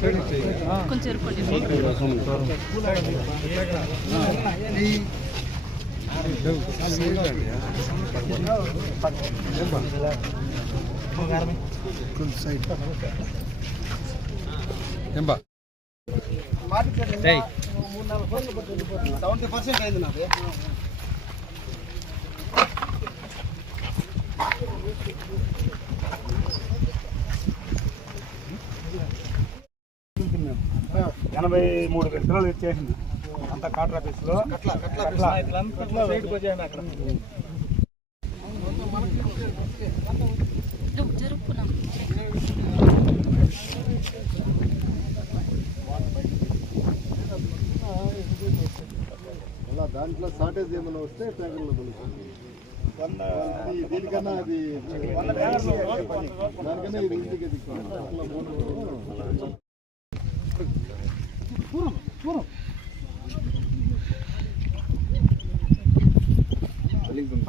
కొంచెం ఇరుక్కోండి seventy percent అయింది నాది ఎనభై మూడు విత్తనాలు ఇచ్చేసింది అంత కాటర్ ఆఫీస్లో కట్ల కట్ల. సైడ్కి వచ్చేయండి అక్కడ. నువ్వు జరుపుకున్నా అలా దాంట్లో షార్టేజ్ ఏమైనా వస్తే కలుగుతుంది ఇది- దీనికన్నా అది దానికన్నా ఇది ఇంటికి దిక్కు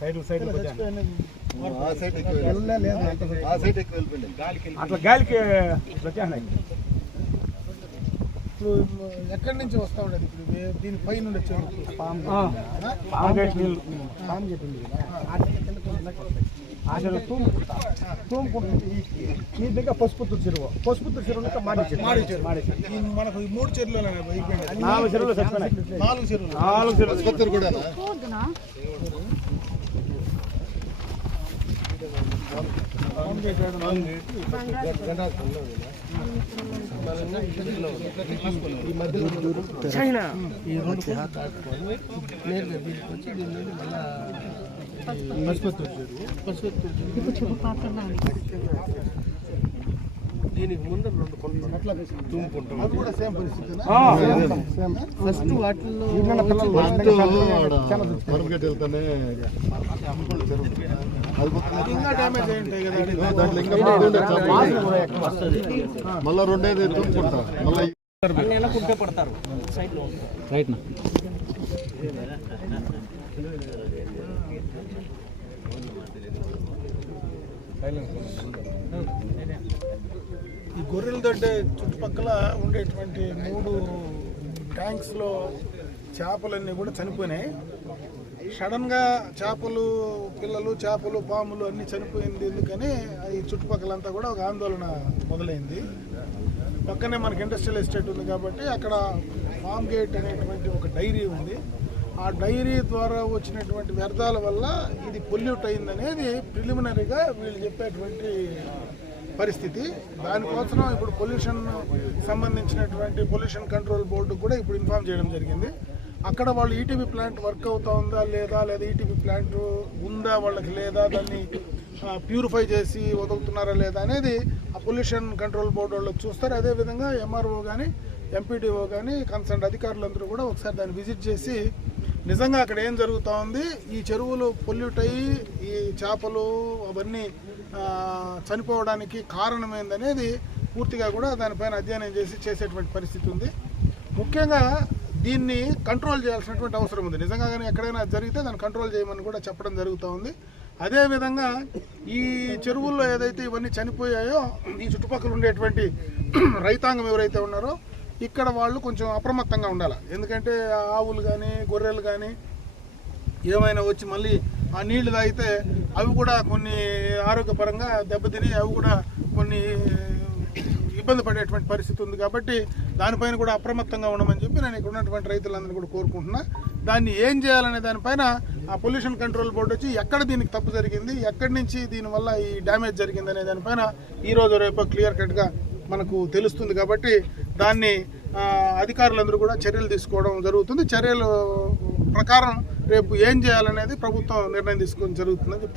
సైడ్ సైడ్ ఆ సైడ్ సైడ్ అట్లా గాలికి వచ్చాయండి. ఇప్పుడు ఎక్కడి నుంచి వస్తా ఉండదు ఇప్పుడు దీని పై నుండి వచ్చే పాము గేట్ నీళ్ళు పాము చెప్పింది ఆశలు తూముకుంటా తూముకుంటుంది ఈ దగ్గర పసుపుత్తు చెరువు పసుపుత్తు చెరువు ఇంకా మాడి చెరువు మాడి చెరువు. మాడి చెరువు మనకు ఈ మూడు చెరువులు అయిపోయింది నాలుగు చెరువులు నాలుగు చెరువులు నాలుగు చెరువులు ఆసుపత్రి కూడా చైనా ఈ రెండు కూడా దాటుకొని నేరుగా దీనికి వచ్చి దీని నుండి మళ్ళా పశుపతి చెరువు పశుపతి చెరువు దీనికి ముందు రెండు కొండలు తూముకుంటాం అది కూడా సేమ్ పరిస్థితి ఫస్ట్ వాటిల్లో మరొకటి వెళ్తానే అమ్మకోళ్ళు చెరువు అది పోతుంది. ఇంకా డ్యామేజ్ అయి ఉంటాయి కదా ఆ, దాంట్లో ఇంకా మూడు ఉండే చేపలు. మళ్ళా రెండేది తుంపుకుంటా ఈ గొర్రెల దొడ్డ చుట్టుపక్కల ఉండేటువంటి మూడు ట్యాంక్స్లో చేపలన్నీ కూడా చనిపోయినాయి. సడన్గా చేపలు పిల్లలు చేపలు పాములు అన్నీ చనిపోయింది ఎందుకని ఈ చుట్టుపక్కలంతా కూడా ఒక ఆందోళన మొదలైంది. పక్కనే మనకి ఇండస్ట్రియల్ ఎస్టేట్ ఉంది కాబట్టి అక్కడ ఫామ్ గేట్ అనేటువంటి ఒక డైరీ ఉంది. ఆ డైరీ ద్వారా వచ్చినటువంటి వ్యర్థాల వల్ల ఇది పొల్యూట్ అయిందనేది ప్రిలిమినరీగా వీళ్ళు చెప్పేటువంటి పరిస్థితి. దానికోసం ఇప్పుడు పొల్యూషన్ సంబంధించినటువంటి పొల్యూషన్ కంట్రోల్ బోర్డు కూడా ఇప్పుడు ఇన్ఫార్మ్ చేయడం జరిగింది. అక్కడ వాళ్ళు ఈటీవీ ప్లాంట్ వర్క్ అవుతా ఉందా లేదా లేదా ఈటీవీ ప్లాంట్ ఉందా వాళ్ళకి లేదా దాన్ని ప్యూరిఫై చేసి వదులుతున్నారా లేదా అనేది ఆ పొల్యూషన్ కంట్రోల్ బోర్డు వాళ్ళు చూస్తారు. అదేవిధంగా ఎంఆర్ఓ కానీ ఎంపీడీఓ కానీ కన్సర్న్ అధికారులందరూ కూడా ఒకసారి దాన్ని విజిట్ చేసి నిజంగా అక్కడ ఏం జరుగుతూ ఉంది? ఈ చెరువులు పొల్యూట్ అయ్యి ఈ చేపలు అవన్నీ చనిపోవడానికి కారణమైందనేది పూర్తిగా కూడా దానిపైన అధ్యయనం చేసి చేసేటువంటి పరిస్థితి ఉంది. ముఖ్యంగా దీన్ని కంట్రోల్ చేయాల్సినటువంటి అవసరం ఉంది. నిజంగా కానీ ఎక్కడైనా జరిగితే దాన్ని కంట్రోల్ చేయమని కూడా చెప్పడం జరుగుతూ ఉంది. అదేవిధంగా ఈ చెరువుల్లో ఏదైతే ఇవన్నీ చనిపోయాయో ఈ చుట్టుపక్కల ఉండేటువంటి రైతాంగం ఎవరైతే ఉన్నారో ఇక్కడ వాళ్ళు కొంచెం అప్రమత్తంగా ఉండాలి. ఎందుకంటే ఆవులు కానీ గొర్రెలు కానీ ఏమైనా వచ్చి మళ్ళీ ఆ నీళ్ళు తాగితే అవి కూడా కొన్ని ఆరోగ్యపరంగా దెబ్బతిని అవి కూడా కొన్ని ఇబ్బంది పడేటువంటి పరిస్థితి ఉంది కాబట్టి దానిపైన కూడా అప్రమత్తంగా ఉండమని చెప్పి నేను ఇక్కడ ఉన్నటువంటి రైతులందరినీ కూడా కోరుకుంటున్నా. దాన్ని ఏం చేయాలనే దానిపైన ఆ పొల్యూషన్ కంట్రోల్ బోర్డు వచ్చి ఎక్కడ దీనికి తప్పు జరిగింది ఎక్కడి నుంచి దీనివల్ల ఈ డ్యామేజ్ జరిగింది అనే దానిపైన ఈరోజు రేపు క్లియర్ కట్గా మనకు తెలుస్తుంది కాబట్టి దాన్ని అధికారులందరూ కూడా చర్యలు తీసుకోవడం జరుగుతుంది. చర్యలు ప్రకారం రేపు ఏం చేయాలనేది ప్రభుత్వం నిర్ణయం తీసుకొని జరుగుతుందని చెప్పి